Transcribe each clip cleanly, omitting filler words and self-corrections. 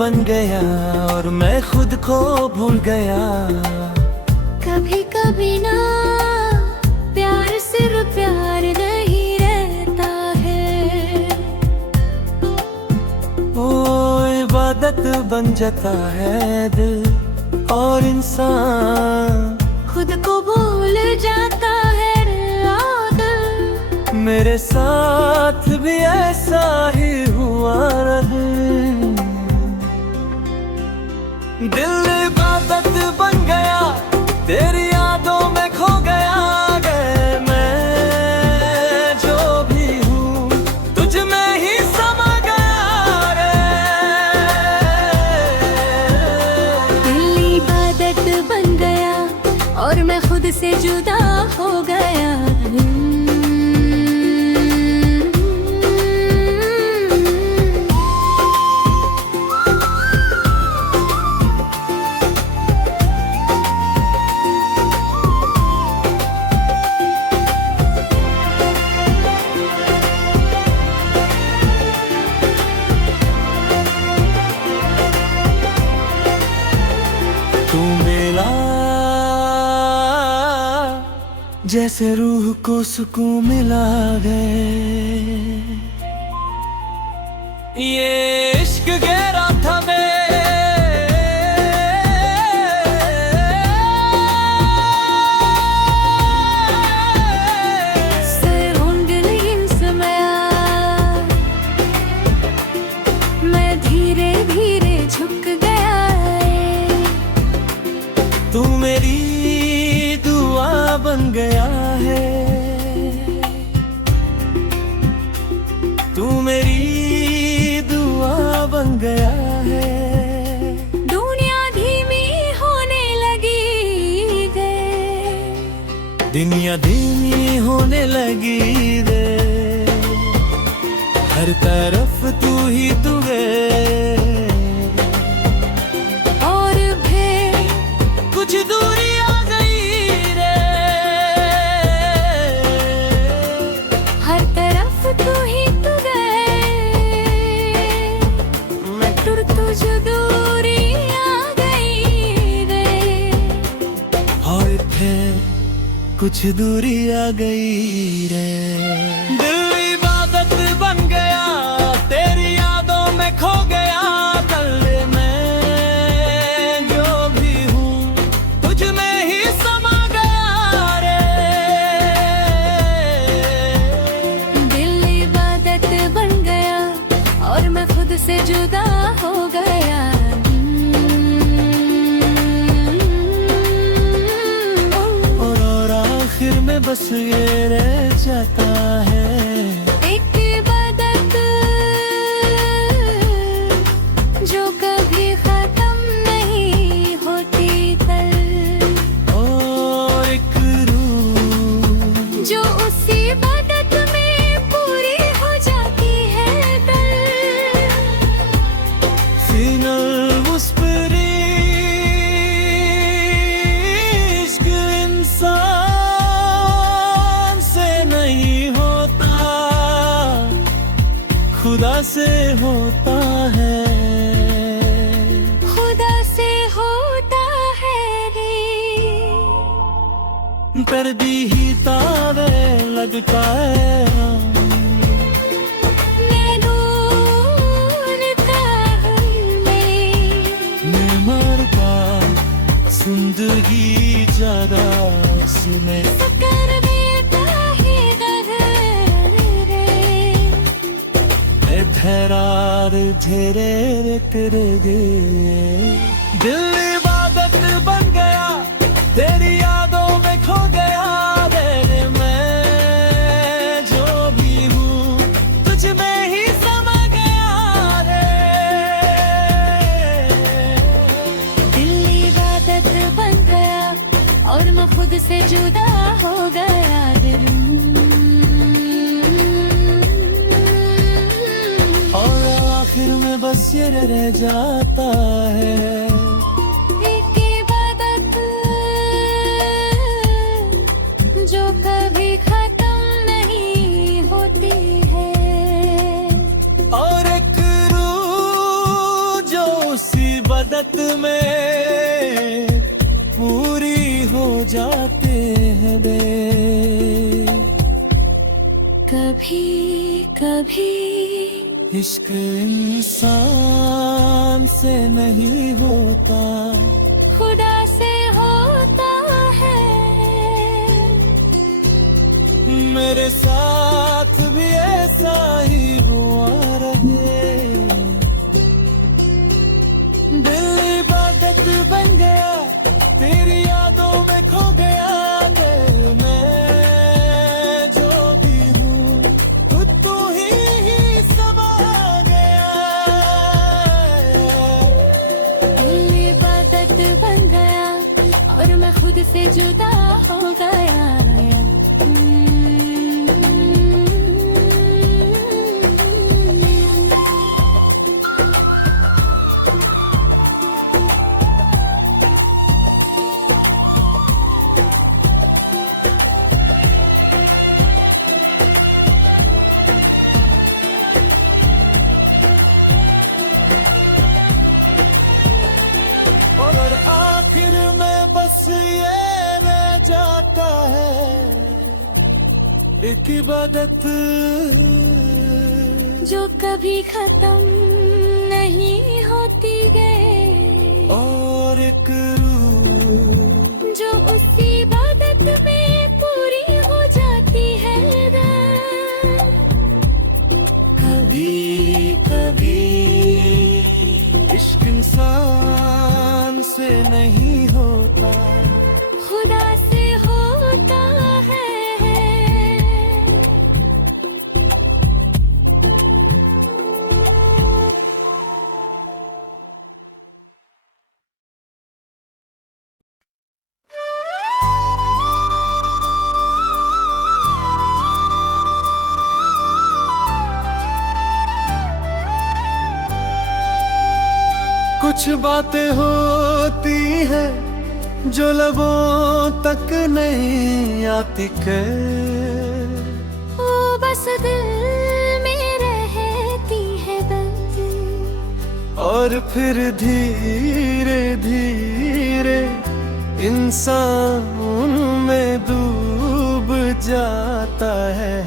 बन गया और मैं खुद को भूल गया। कभी कभी ना प्यार सिर्फ प्यार नहीं रहता है, वो इबादत बन जाता है दिल, और इंसान खुद को भूल जाता है। मेरे साथ भी ऐसा ही हुआ रहे। दिल इबादत बन गया, तेरी यादों में खो गया। मैं जो भी हूँ तुझ में ही समा गया रे। दिल इबादत बन गया और मैं खुद से जुदा हो गया। तू मिला जैसे रूह को सुकून मिला गए। ये इश्क गहरा था मैं धीरे धीरे झुक गया। तू मेरी दुआ बन गया है, तू मेरी दुआ बन गया है। दुनिया धीमी होने लगी रे, दुनिया धीमी होने लगी रे। हर तरफ तू ही तू है, और फिर कुछ दूरी आ गई रे। हर तरफ तू ही तू मैं तुझ दूरी आ गई रे। और फिर कुछ दूरी आ गई रे। दिल इबादत बन गया, तेरी यादों में खो गया। कल मैं जो भी हूँ तुझ में ही समा गया रे। दिल इबादत बन गया और मैं खुद से जुदा हो गया। और आखिर में बस ये रह जाता है एक इबादत जो कभी खत्म नहीं होती कल, और एक रूह जो उस इबादत में पूरी हो जाती है कल। फिनल उस पर इश्क इंसान से नहीं होता, खुदा से होता है। खुदा से होता है रे। पर दी ही तारे लगता है मैं मरता जिंदगी ज्यादा सुने कर देता है रे। ठहरार झेरे तेरे दिल इबादत बन गया, तेरी यादों में खो गया रे। मैं जो भी हूँ तुझ में ही समा गया रे। दिल इबादत बन गया और मैं खुद से जुदा हो गया। और आखिर में बस ये रह जाता है एक इबादत जो कभी खत्म नहीं होती है, और एक रूह जो इबादत में पूरी हो जाते हैं बे। कभी कभी इश्क इंसान से नहीं होता, खुदा से होता है। मेरे साथ भी ऐसा ही हुआ रहे। दिल इबादत बन गया, तेरी यादों में खो गया। दिल में जो भी हूँ खुद तू ही समा गया। दिल इबादत बन गया और मैं खुद से जुदा हो गया। और आखिर में बस ये रह जाता है एक इबादत जो कभी खत्म नहीं होती गए, और एक रूह जो उस इबादत में पूरी हो जाती है। कभी कभी इश्क इंसान से नहीं होता, खुदा से होता है। कुछ बातें होती हैं जो लबों तक नहीं आती के। ओ बस दिल में रहती है बस, और फिर धीरे धीरे इंसान उनमें डूब जाता है।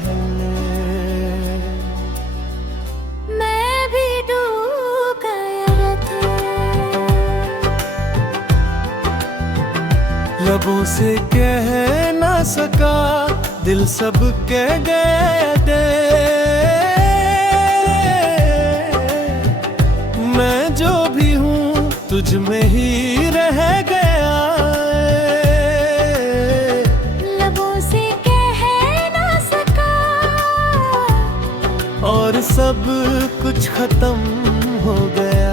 मैं भी डूब गया था। लबों से कह ना सका, दिल सब कह गया दे। मैं जो भी हूँ तुझ में ही रह गया। लबों से कह ना सका, और सब कुछ खत्म हो गया।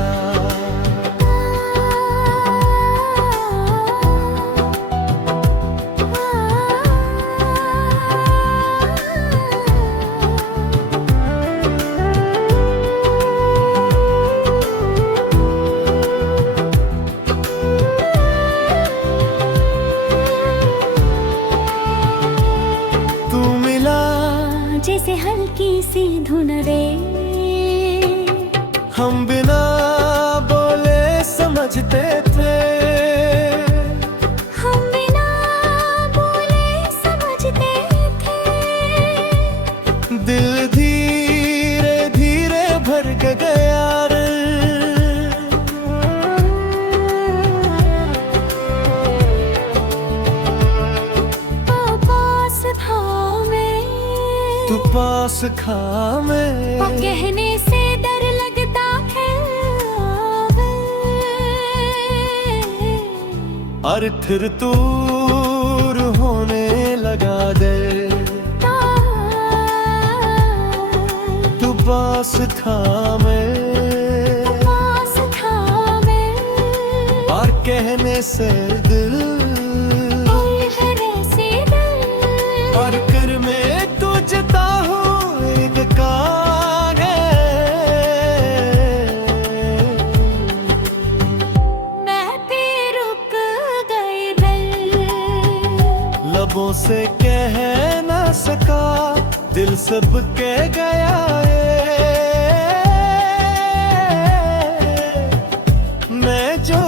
जैसे हल्की सी धुन रे, हम बिना बोले समझते थे। हम बिना बोले समझते थे। दिल धीरे धीरे भर के गया रे। तू पास था मैं, और कहने से डर लगता है। और फिर दूर होने लगा दे। तू पास था मैं, और कहने से दिल, और कर मैं तुझता हूँ एक लबों से कह ना सका, दिल सब कह गया है। मैं जो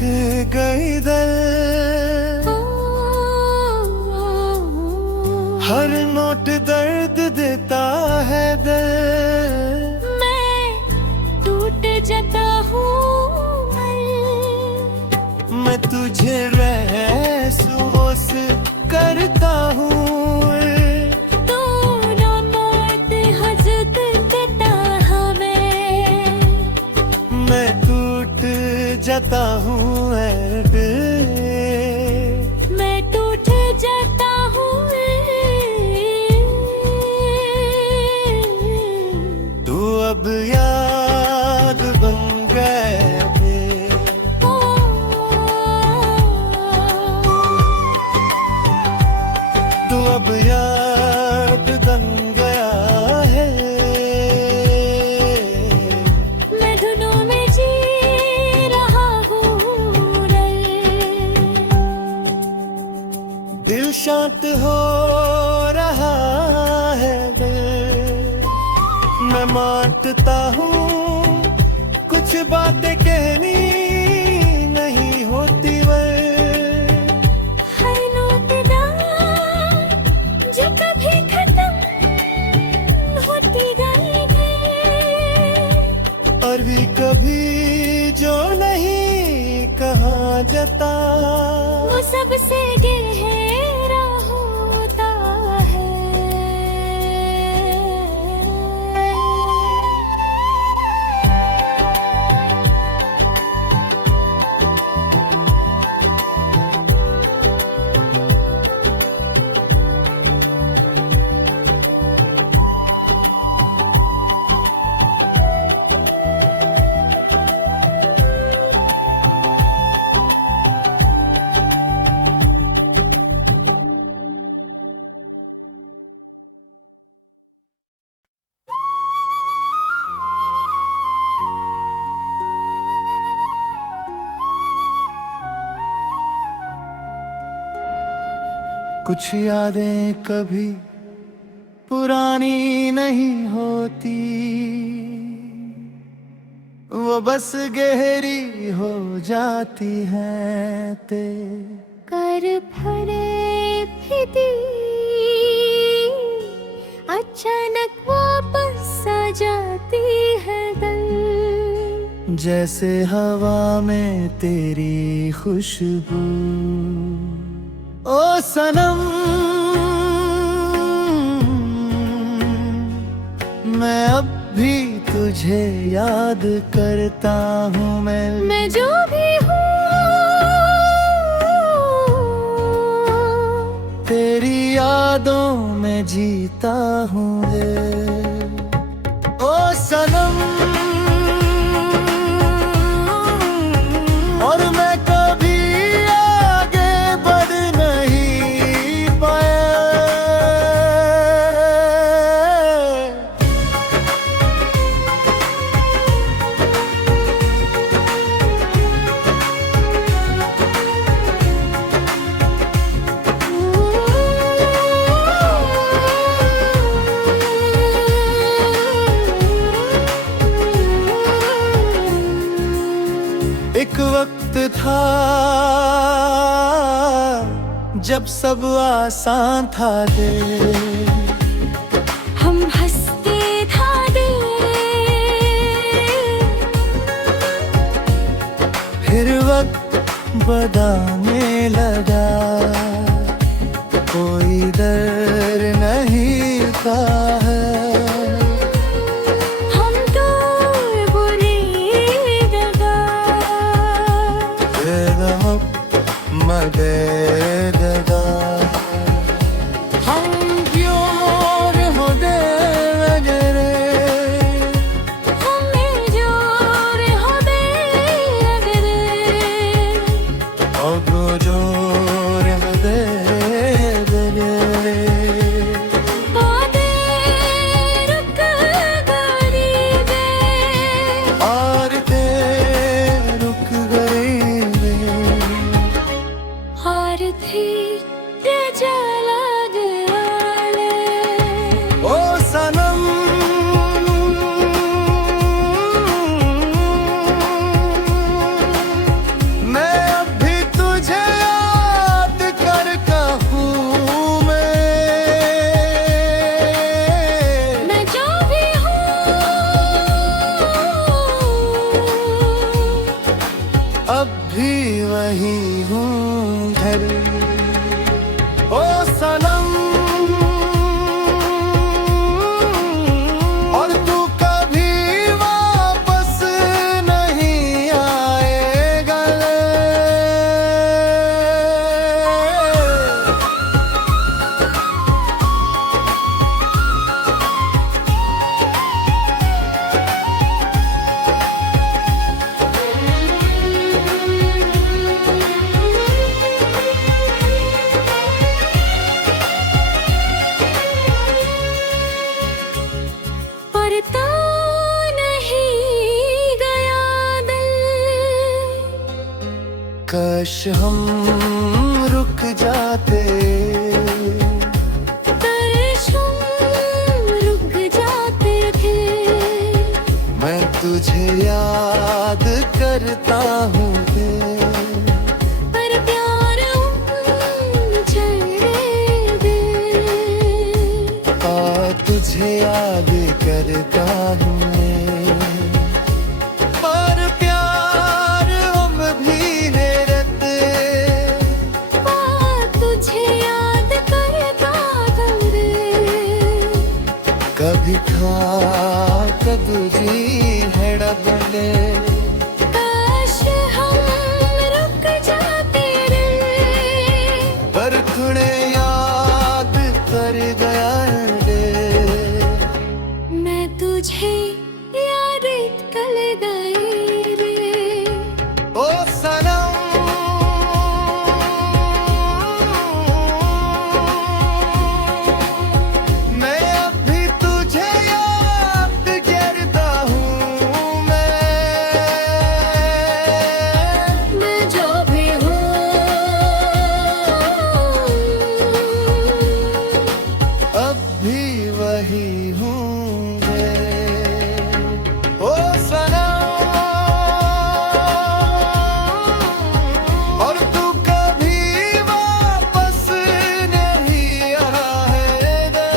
गई दिल, हर नोट दर्द देता है दिल। मैं टूट जाता हूँ, मैं तुझे महसूस करता हूँ, तू ना मौत हजत देता हमें। मैं टूट जाता हूँ ऐ दिल, मैं टूट जाता हूँ, तू अब याद बन गए, तू अब याद बन गया है। मैं धुनों में जी रहा हूँ रे। दिल शांत हो रहा है दिल, मैं मानता हूँ कुछ बातें कहनी नहीं होती वर। हर नोट जो कभी खत्म होती गई है, और भी कभी जो नहीं कहा जाता, वो सबसे गहरा होता है। कुछ यादें कभी पुरानी नहीं होती, वो बस गहरी हो जाती हैं ते कर भरे फिदी अचानक वापस आ जाती है दिल। जैसे हवा में तेरी खुशबू। ओ सनम, मैं अब भी तुझे याद करता हूँ। मैं जो भी हूँ तेरी यादों में जीता हूँ। ओ सनम, और मैं कभी आगे बढ़ नहीं पाया। एक वक्त था जब सब आसान था दे, हम हंसते था दे। फिर वक्त बदलने लगा, कोई डर नहीं था है। मगेगा हम प्योर हो दे अगरे, हमें जोर हो दे अगरे। और जोर हो दे अगरे। बातें वही हूँ घर। ओ सनम, और तू कभी वापस नहीं आएगा। परता नहीं गया दिल, काश हम रुक जाते, काश हम रुक जाते थे। मैं तुझे याद करता हूँ पर प्यार छेड़े दे, तुझे याद करता हूँ मैं। पर प्यार हम भी हेरते, तुझे याद करता हूँ रे। कभी खा कभी जी है डबले, काश हम रुक जाते रे, पर तूने याद कर गया रे। मैं तुझे याद कर गई रे। ओ सनम, मैं अब भी तुझे याद करता हूँ मैं जो भी हूँ, अब भी वही हूँ ओ सनम, और तू कभी वापस नहीं आएगा।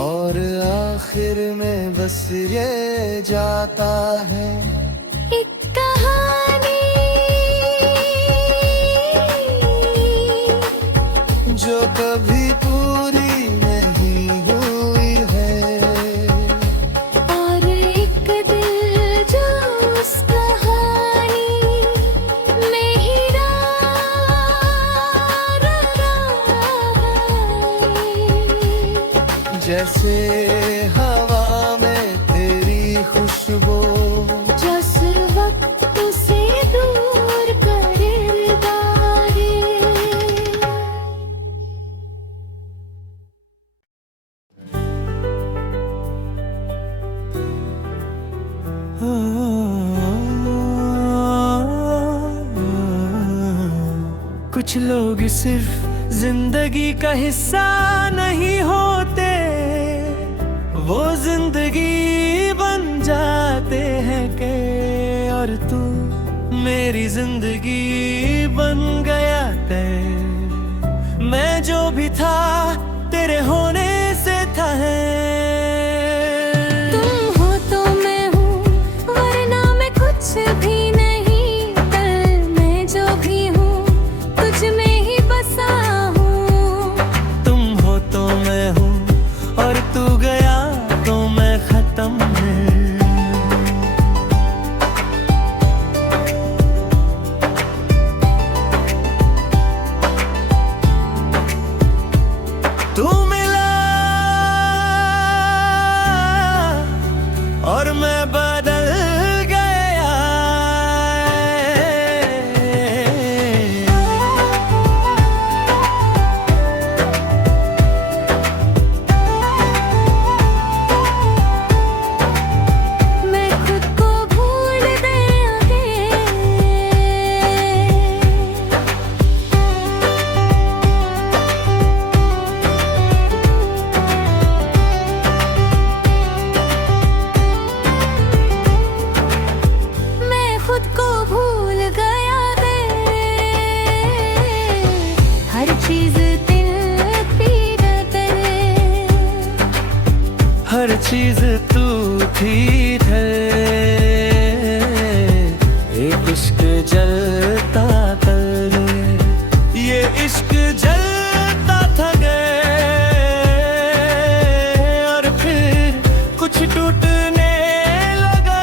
और आखिर में बस ये जाता है एक कहानी जो कभी पूरी नहीं हुई है। और एक दिल जो उस कहानी में ही जैसे हवा में तेरी खुशबू, जिस वक्त से दूर कर दारे। कुछ लोग सिर्फ जिंदगी का हिस्सा नहीं होते, वो जिंदगी बन जाते हैं के। और तू मेरी जिंदगी बन गया तय, मैं जो भी था तेरे होने से था है। तुम हो तो मैं हूँ, वरना मैं कुछ भी नहीं। कल मैं जो भी हूँ, तुझ में ही बसा हूँ। तुम हो तो मैं हूँ, और तू गया तो मैं खत्म है। तू मिला और मैं बदल गया। मैं खुद को भूल गया चीज तू थी ये इश्क जलता तल ये इश्क जलता था गए और फिर कुछ टूटने लगा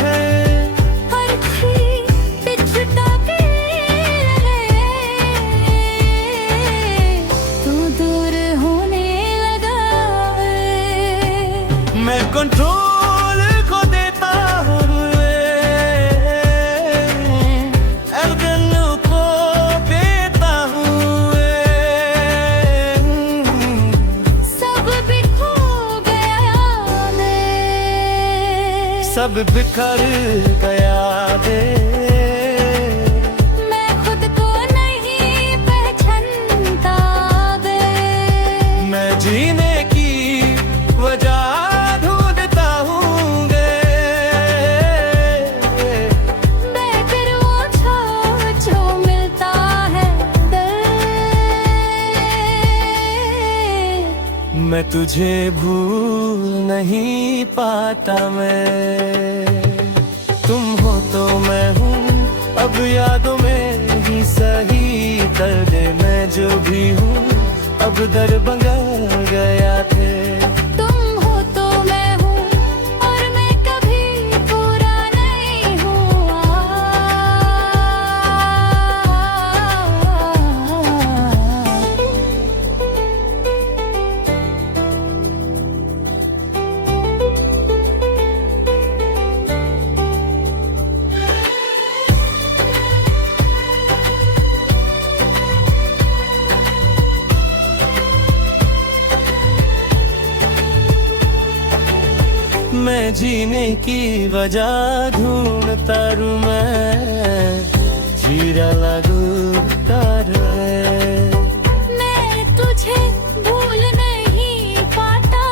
है हर चीज बिछुटा के तू दूर होने लगा है। मैं कंट्रोल को देता हूँ दिल को देता हूँ सब भी खो गया मैं, सब बिखर गया दे मैं खुद को नहीं पहचानता बे। मैं जीने की वजह ढूंढता हूँ बेकर वो जो मिलता है दर्द। मैं तुझे भूल नहीं पाता मैं तुम हो तो मैं हूँ अब यादों में ही सही दर्द मैं जो भी हूँ अब दरबंगा गया थे तुम हो तो मैं हूँ और मैं कभी पूरा नहीं हुआ। मैं जीने की वजह ढूंढता रू मैं जीरा लगता रे मैं तुझे भूल नहीं पाता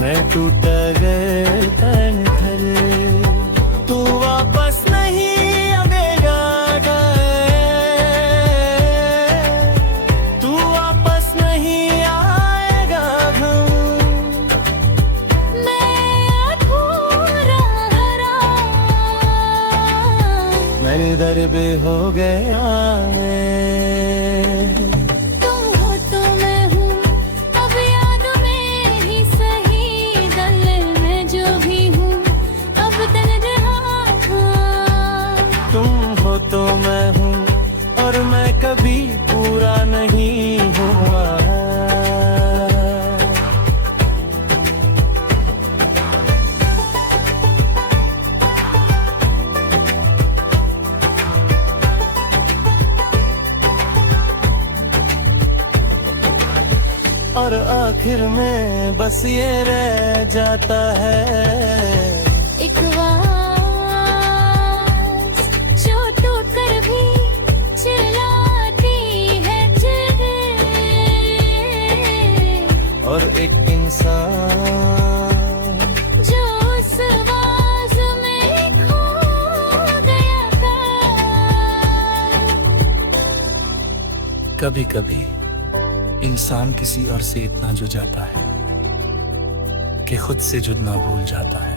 मैं टूट गए तन घर तू वापस नहीं आएगा तू वापस नहीं आएगा मेरे दर पे हो गया तुम हो तो मैं हूँ अब याद में ही सही दिल में जो भी हूँ अब तन्हा। तुम हो तो मैं हूँ और मैं कभी पूरा नहीं हुआ और आखिर में बस ये रह जाता है एक आवाज़ जो टूट कर भी चिल्लाती है दिल। और एक इंसान जो उस आवाज़ में खो गया था। कभी कभी इंसान किसी और से इतना जुड़ जाता है कि खुद से जुड़ना भूल जाता है।